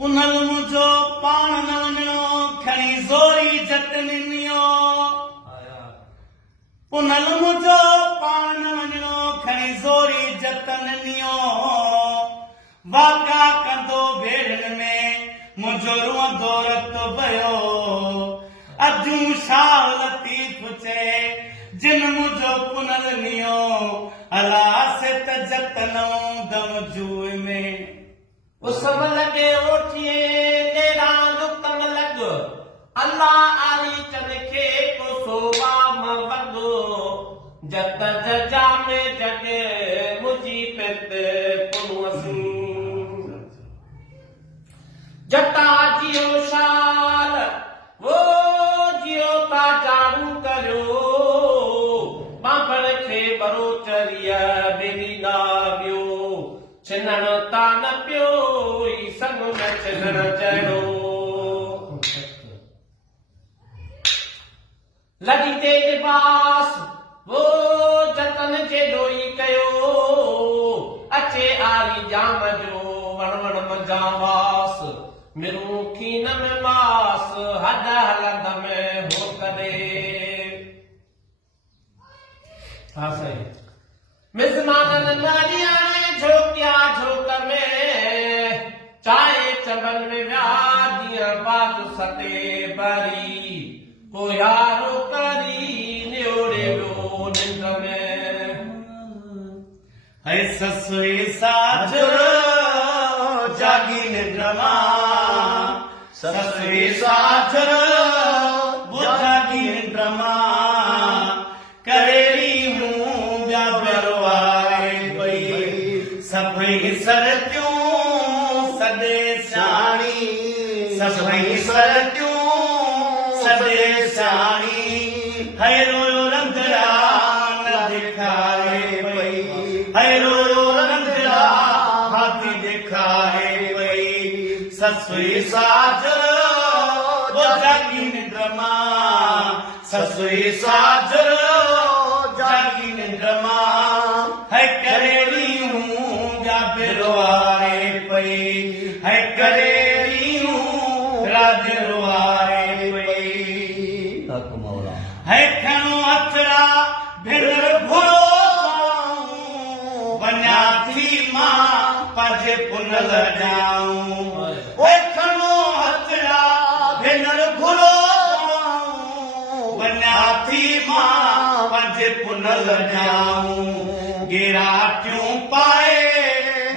पुनल मुझो पाण न वञणो खणी ज़ोरी जतनियो पुनल मुझो पाण न वञणो खणी ज़ोरी जतनियो वाका कंदो भेड़नि में मुंहिंजो रुअंदो रतो वियो अधूं शाह लतीफ़ चए जिन मुंहिंजो पुनल नियो अला से त जतनऊं दम जूए में उसम लगे ओठिए तेरा लुकम लग अल्लाह आली चन खे को सोवा मवगो जत जजा में जगे मुझी पेत पुनवसी जता जियो शाल वो जियो ता जाड़ू करो बाबड़ खे बरो चरिया मेरी ना बियो छिनण ता न पियो संग में छिनण चढ़ो लगी ते लिबास वो जतन जे डोई कयो अचे आरी जाम जो वण वण मजावास मिरू खीन में मास हद हलंद में हो कदे हाँ सही मिज़मानन नारिया झोकिया झोक में चाय चबल में व्यादियां बाजू सते बरी को यारो करी न्योड़े लो निंद में है ससुई साजर जागी निद्रमा ससुई साजर वो जागी निद्रमा करेरी हूँ ब्या बरवाए पई सभई सरतियूं सदे साणी सभई सरतियूं सदे साणी है रोयो रंधरा न दिखाए पई है रोयो रंधरा हाथी दिखाए पई ससुई साजर वो जागी निद्रमा ससुई साजर जागी निद्रमा है करेरी हूँ जा बिरवारे पई है करेरी हूँ राज रुवारे पई है खणो अचरा भिर घुरो वञा थी मां पंहिंजे पुनल ॾाऊं है खणो अचरा भिर घुरो वञा थी मां पंहिंजे पुनल ॾाऊं गिराटियूं पाए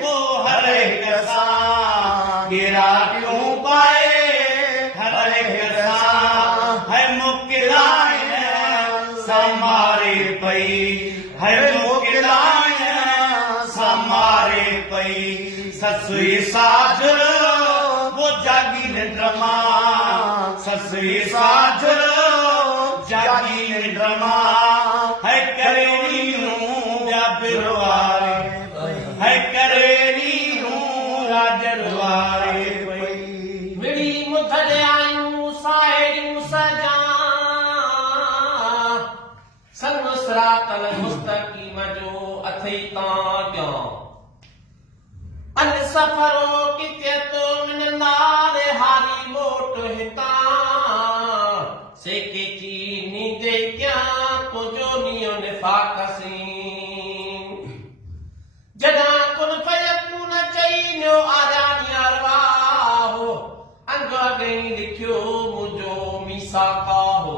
वो हर हिक सां गिराटियूं पाए हर हिक सां है मुकिलाए समारे पई है मुकिलाए समारे पई ससुई साजर वो जागी निद्रमा ससुई साजर जागी निद्रमा है करेरी हूँ या बिरवारे है करेरी हूँ राजरवारे मिड़ी मुथड़े आयूं साहेड़ियूं सजा संग सिरातल मुस्तकीम जो अथई तां ॼां अल सफरो किथे तो मिन नारे हारी मोट हितां सेके चीनी दे क्या तुझो नियो निफाक सीं जॾा कुन फयकून चई न्यो आरानी अरवाहो अंग अगई लिखियो मुझो मीसाका हो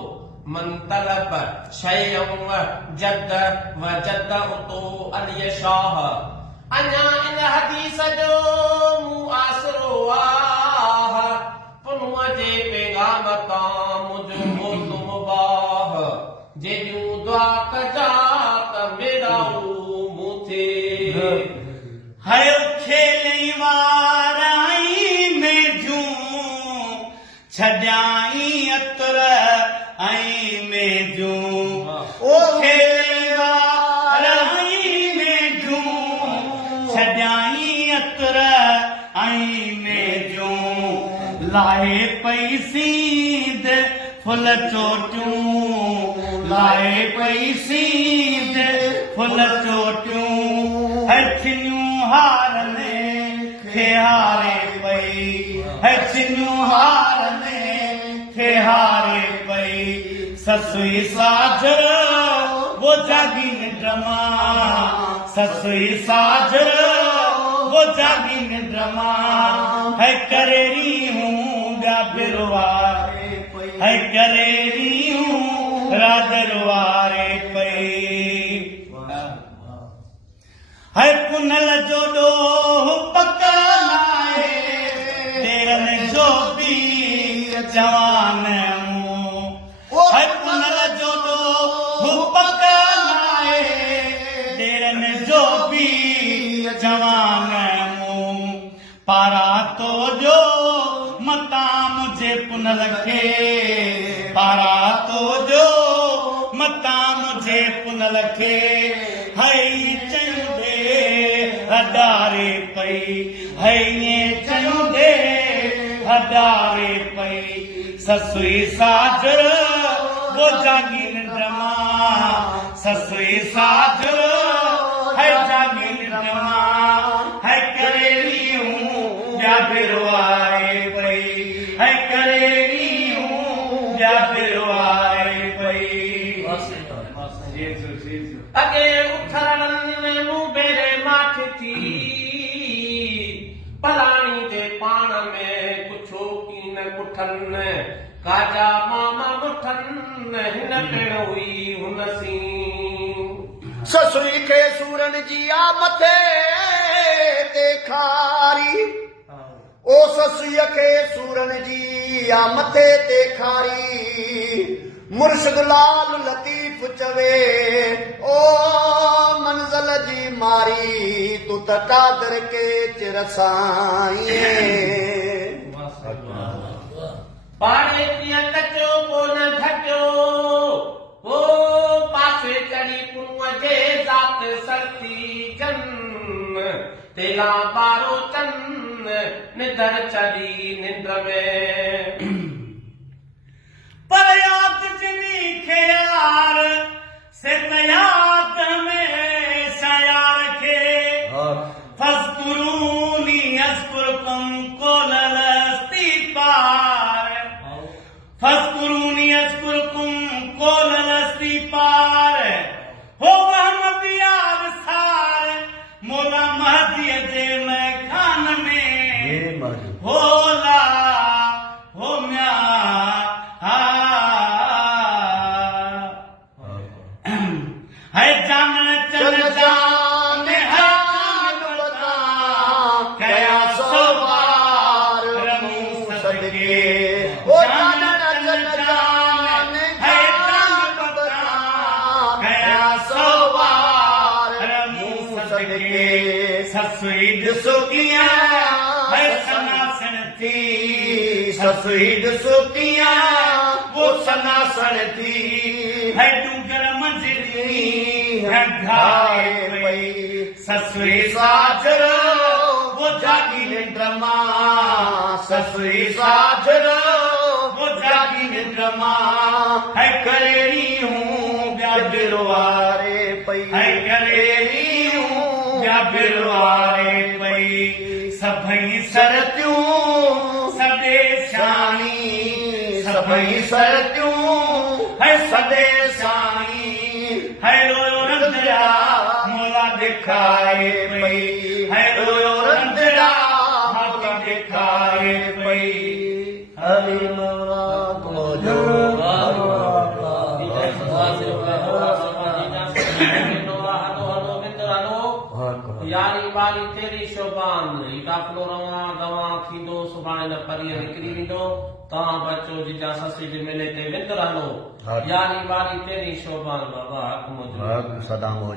मन तलब शयम जद व जद उतो अलिय शाह अञा इन हदीस जो मूं आसरो आह पुनूअ जे पैगाम तां मुझो तुम बाह जेॾियूं दुआ कजा त मेराऊ मूं थे हयो खेलई वाराई में जूं छॾाई अतर आई में जूं ओ खेलई वाराई में जूं छॾाई अतर आई में जूं लाहे पई सीद फुल चोटियूं लाहे पई सीद फुल चोटियूं हथियूं हारने खे हारे पई है चिन्नू हार में थे हारे पई ससुई साजर वो जागी निद्रमा ससुई साजर वो जागी निद्रमा है करेरी हूँ बिरवारे है करेरी हूँ राजरवारे पई है पुनल जो डो पकनाए तेरन जो भी जवान है पुनल जो डो पकनाए तेरन जो भी जवान पारा तो जो मता मुझे पुनल के पारा तो जो मता मुझे पुनल के हई चंदे हदारे पई हई चंदे हदारे पई ससुई साजर वो जागी निद्रमा ससुई साजर है जागी निद्रमा है करेरी हूँ या बिरवाए पई है करेरी हूँ या बिरवाए पई अगे उथरण में मुंह बेरे माठ थी पलाणी जे पाण में कुछो की न कुठन काजा मामा मुठन हिन पिण हुई हुन सी ससुई खे सूरन जी आ मथे ते खारी ओ ससुई खे सूरन जी आ मथे ते खारी मुर्शिद लाल लतीफ चवे ओ मंज़िल जी मारी तू त कादर के चिरसाईं पाड़े कीअं कचो को न घटियो ओ पासे चढ़ी पुनूअ जे ज़ात सरती जन तेला बारो चन निदर चढ़ी निंद्र में परयात जिनी खेयार से तयात में शायार खे फस्कुरूनी अस्कुरकुम कोललस्ती पार फस्कुरूनी अस्कुरकुम कोललस्ती पार हो महमदियार सार मोला महदी जे मैं खान में होला हो म्या है जानन चल जान है बता कया सवार रमू सदके ओ जानन चल जान है बता कया सवार रमू सदके ससुई दुसुकिया है सनासन थी ससुई दुसुकिया वो सनासन थी है डूंगर मंजरी है घारे पई ससुई साजर वो जागी निद्रमा ससुई साजर वो जागी निद्रमा है करेरी हूँ या बिरवारे पई है करेरी हूँ या बिरवारे पई सभई सरत्यूं सदे शानी सभई सरत्यूं है सदे शानी है रोयो रंधड़ा मोला दिखाए पई है रोयो रंधड़ा मोला दिखाए पई हरि नवरात मोजो यारी बारी तेरी शोभान काफ़िलो रवां दवा थींदो सुभाणे न परीअ निकिरी वेंदो तव्हां बचो जिजा ससुई जे मेले ते विंद रहंदो यारी बारी तेरी शोभान बाबा हक़ मुंहिंजो सदा